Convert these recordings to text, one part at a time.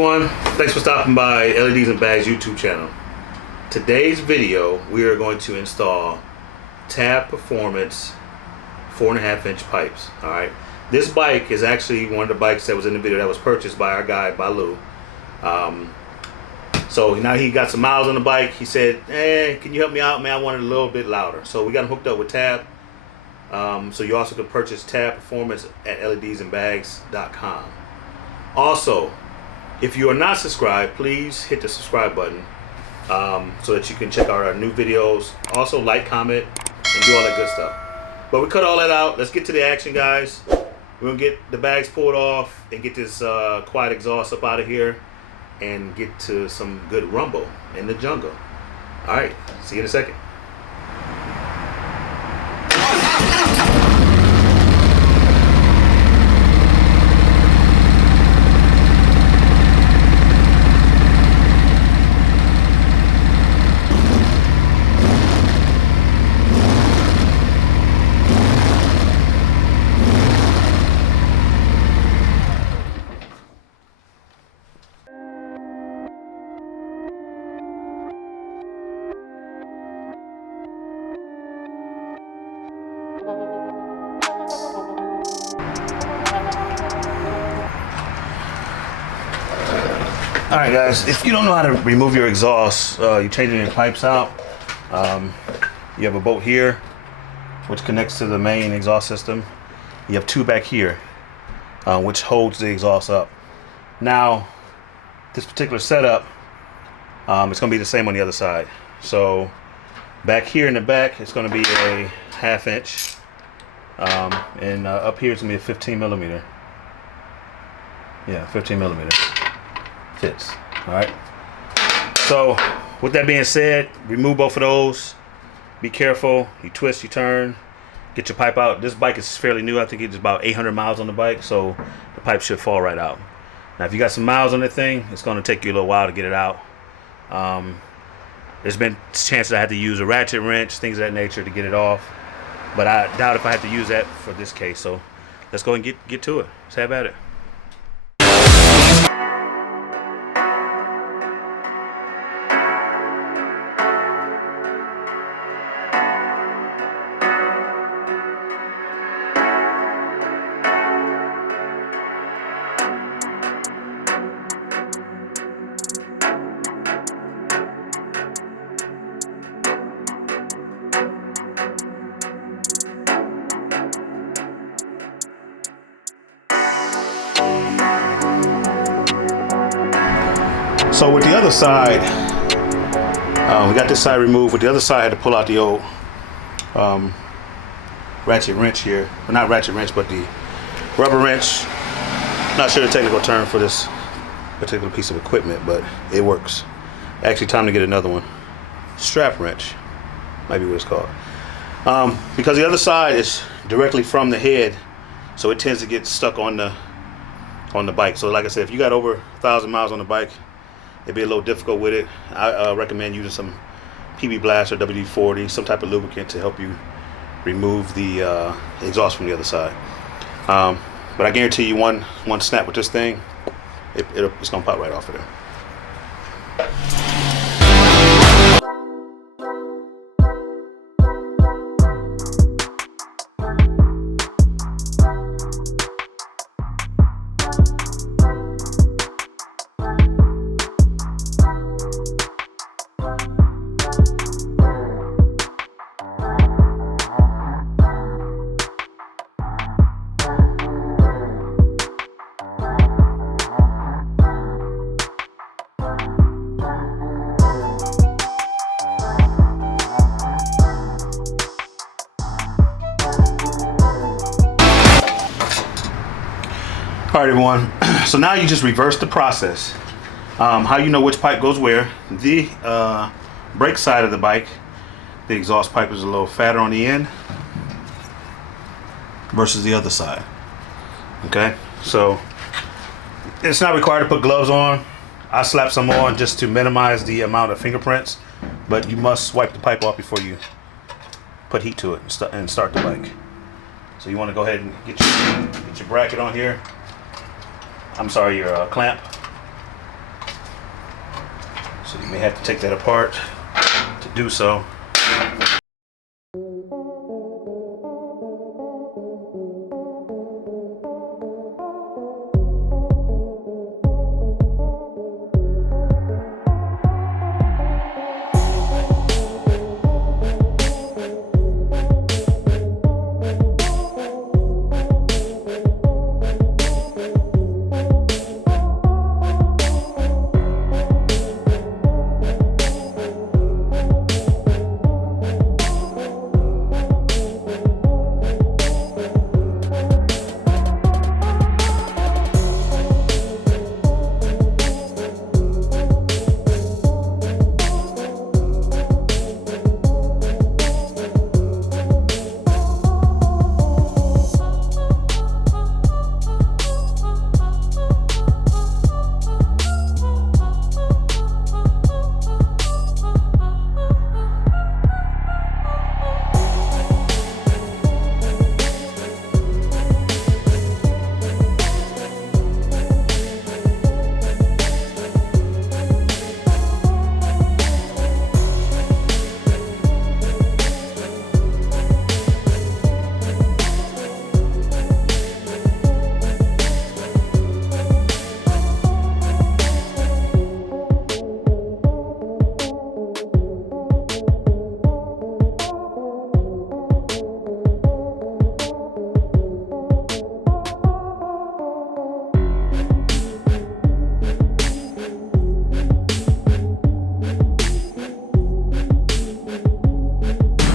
everyone, thanks for stopping by Ledsnbaggs YouTube channel. Today's video we are going to install Tab Performance 4.5-inch pipes. Alright, this bike is actually one of the bikes that was in the video that was purchased by our guy Balu. So now he got some miles on the bike. He said, hey, can you help me out, man? I want it a little bit louder. So we got him hooked up with Tab. So you also can purchase Tab Performance at Ledsnbaggs.com. Also, if you are not subscribed, please hit the subscribe button so that you can check out our new videos. Also, like, comment, and do all that good stuff. But we cut all that out. Let's get to the action, guys. We're going to get the bags pulled off and get this quiet exhaust up out of here and get to some good rumble in the jungle. All right, see you in a second. Alright guys, if you don't know how to remove your exhaust, you're changing your pipes out, you have a bolt here which connects to the main exhaust system. You have two back here which holds the exhaust up. Now this particular setup, it's going to be the same on the other side. So back here in the back it's going to be a 1/2 inch, and up here it's going to be a 15 millimeter. Yeah, 15 millimeter. Fits. Alright, so with that being said, remove both of those. Be careful, you twist, you turn, get your pipe out. This bike is fairly new. I think it's about 800 miles on the bike, so the pipe should fall right out. Now if you got some miles on the thing, it's going to take you a little while to get it out. There's been chances I had to use a ratchet wrench, things of that nature, to get it off, but I doubt if I had to use that for this case. So let's go and get to it. Let's have at it. So with the other side, we got this side removed. With the other side, I had to pull out the old ratchet wrench here. Well, not ratchet wrench, but the rubber wrench. Not sure the technical term for this particular piece of equipment, but it works. Actually, time to get another one. Strap wrench, might be what it's called. Because the other side is directly from the head, so it tends to get stuck on the bike. So like I said, if you got over 1,000 miles on the bike, it'd be a little difficult with it. I recommend using some PB Blast or WD-40, some type of lubricant to help you remove the exhaust from the other side. But I guarantee you, one snap with this thing, it's gonna pop right off of there. Alright everyone, so now you just reverse the process. How you know which pipe goes where. The brake side of the bike, the exhaust pipe is a little fatter on the end versus the other side. Okay, so it's not required to put gloves on. I slap some on just to minimize the amount of fingerprints, but you must wipe the pipe off before you put heat to it and start the bike. So you want to go ahead and get your bracket on here. I'm sorry, your clamp. So you may have to take that apart to do so.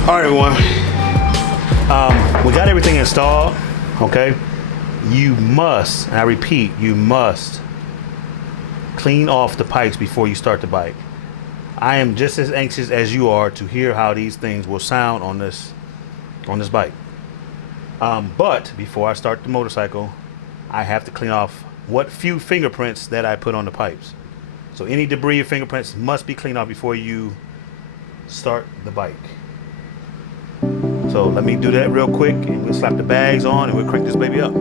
All right, everyone. We got everything installed. Okay. You must, and I repeat, you must clean off the pipes before you start the bike. I am just as anxious as you are to hear how these things will sound on this bike. But before I start the motorcycle, I have to clean off what few fingerprints that I put on the pipes. So any debris or fingerprints must be cleaned off before you start the bike. So let me do that real quick, and we'll slap the bags on and we'll crank this baby up.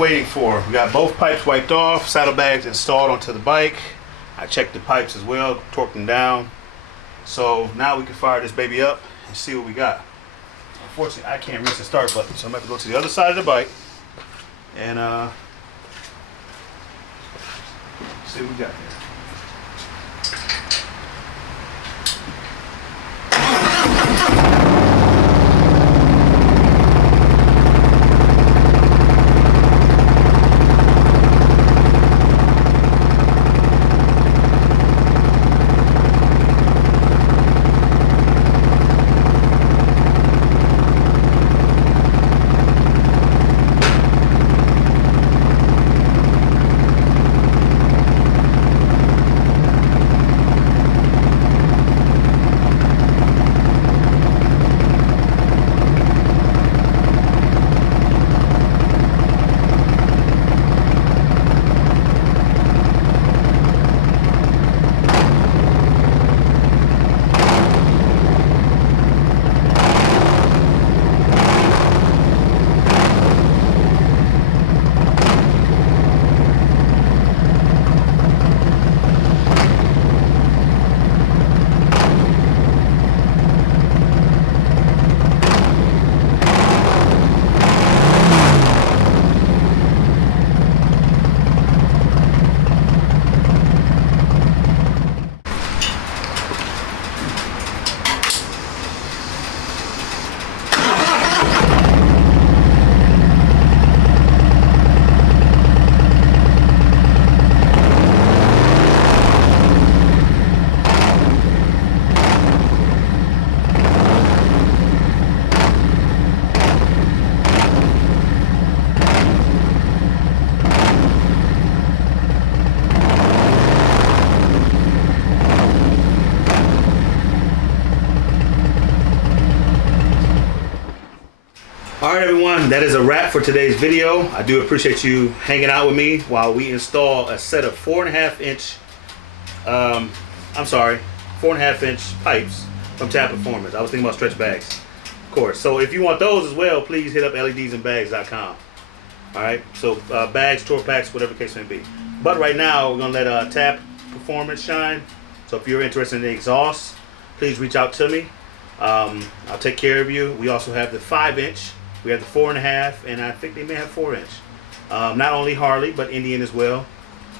Waiting for. We got both pipes wiped off, saddlebags installed onto the bike. I checked the pipes as well, torqued them down. So now we can fire this baby up and see what we got. Unfortunately, I can't reach the start button, so I'm going to have to go to the other side of the bike and see what we got here. All right, everyone, that is a wrap for today's video. I do appreciate you hanging out with me while we install a set of 4.5-inch, 4.5-inch pipes from Tab Performance. I was thinking about stretch bags, of course. So if you want those as well, please hit up ledsnbaggs.com. All right, so bags, tour packs, whatever the case may be. But right now, we're gonna let Tab Performance shine. So if you're interested in the exhaust, please reach out to me. I'll take care of you. We also have the 5-inch. We have the 4.5, and I think they may have 4-inch. Not only Harley, but Indian as well.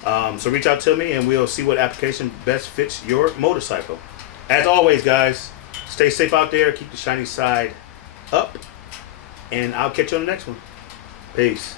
So reach out to me, and we'll see what application best fits your motorcycle. As always, guys, stay safe out there. Keep the shiny side up, and I'll catch you on the next one. Peace.